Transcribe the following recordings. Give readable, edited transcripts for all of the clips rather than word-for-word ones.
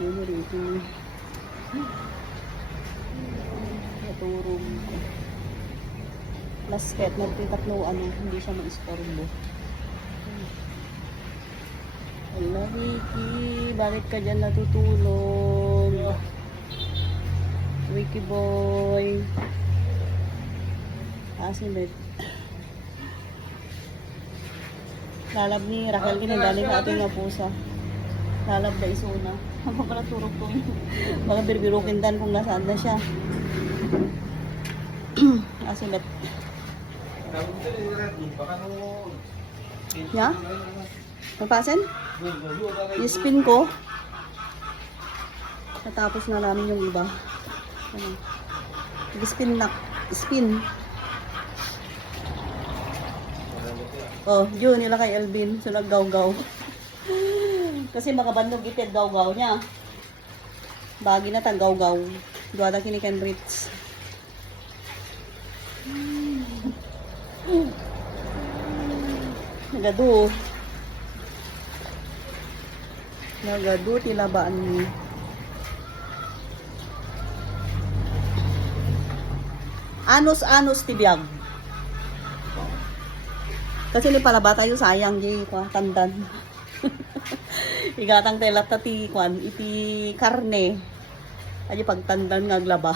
Yun rito. Naturong ko. Lasket, nagtitatlo hindi siya ma-istorbo. Hello, Ricky. Bakit ka dyan natutulog? Ricky boy. Asimet. Lalab ni Raquel kinagdali ka ating nga pusa. Lalab na isuna. Ang pala turok ko yun. Mga birbirukin dan kung nasaan na siya. Asimet. Ya? Magpasen? I-spin ko. Natapos na namin yung iba. Spin na. Spin. Oh, yun nila kay Elvin. So naggaw-gaw. Kasi makabandog ited gaw-gaw niya. Bagi na tag-gaw-gaw. Duwada kinikan Ritz. Nagado. Nagado tilabaan ni. Anos tibiyag. Kasi ni palaba tayo sayang di kwa tandan. Igatang telat ti kwan iti karne. Aji pagtandan nga glaba.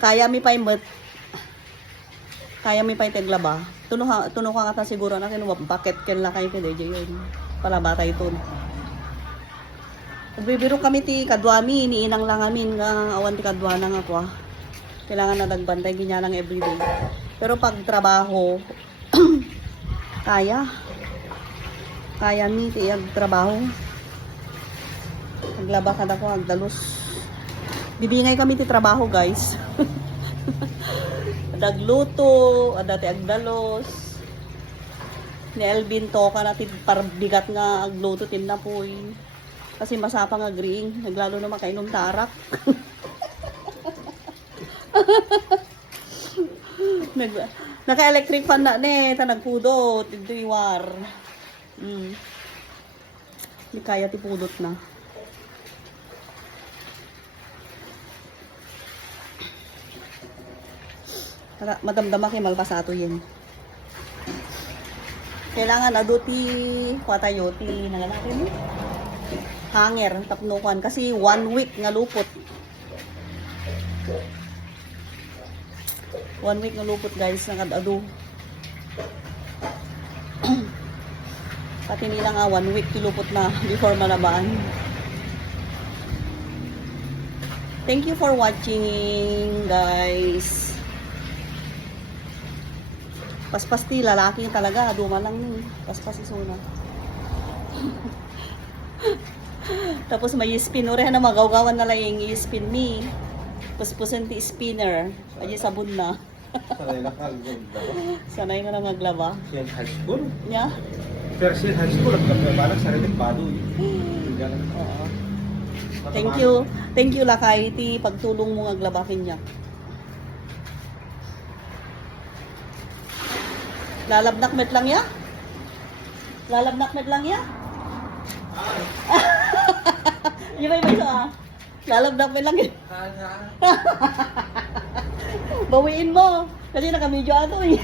Kaya mi paimet. Kaya mi pay teglaba. Tuno ka nga ta siguro na kinuha bakit ken la kay pede yun. Palaba tayo ton. Nagbibiro kami ti kadwami ni inang lang amin nga awan ti kadwana nga kwa. Kailangan na nagbantay ginya lang everyday. Pero pag trabaho kaya mi ti trabaho. Naglaba ka na ko agdalos. Bibingay kami ti trabaho guys. Dagluto, adati agdalos. Ni Elvin to ka natin parbigat nga agluto tin na poy. Kasi masapang agreeing, naglalo na makainom tarak. Naka-electric fan na ne, ta nagpudot, ito iwar. Hindi kaya tipudot na. Madamdama kay malpasato yun. Kailangan aduti kwatayo ti nalalaki mo. Hanger tapnukan kasi 1 week nga lupot. 1 week nga lupot guys nga adu. Pati nila nga 1 week tilupot na before malabaan. Thank you for watching guys. Paspas ti lalaki talaga, duma lang ni. Paspas isuna. Tapos may spin ore na magawgawan na lang yung i-spin mi. Puspusin ti spinner. Aji sabon na. Sanay na kaganda. Sanay na maglaba. Siya high school. Nya? Pero siya high school at nagbabalak sa rin baduy. Oo. Thank you. Thank you lakay ti pagtulong mo ngaglabakin niya. Lalabnakmet lang ya? Lalabnakmet lang ya? Yung may ito Lalabnakmet lang ya? Bawiin mo. Kasi nakamedyo ato eh.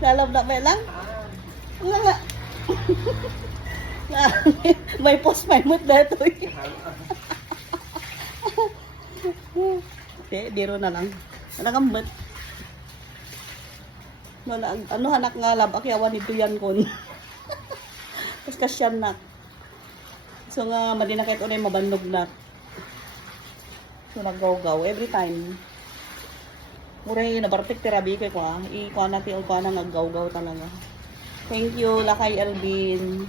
Lalabnakmet lang? Wala nga. May post may mood na ito eh. Biro na lang. Nakambot. Wala, hanak nga lab, akyawan ito yan kon. Tapos kasyan na. So nga, madinakit ulit mabandog na. So naggaw-gaw, every time. Muray, nabartik tirabi kay kwa. Ikuha natin, ikuha na naggaw-gaw talaga. Thank you, Lakay Elvin.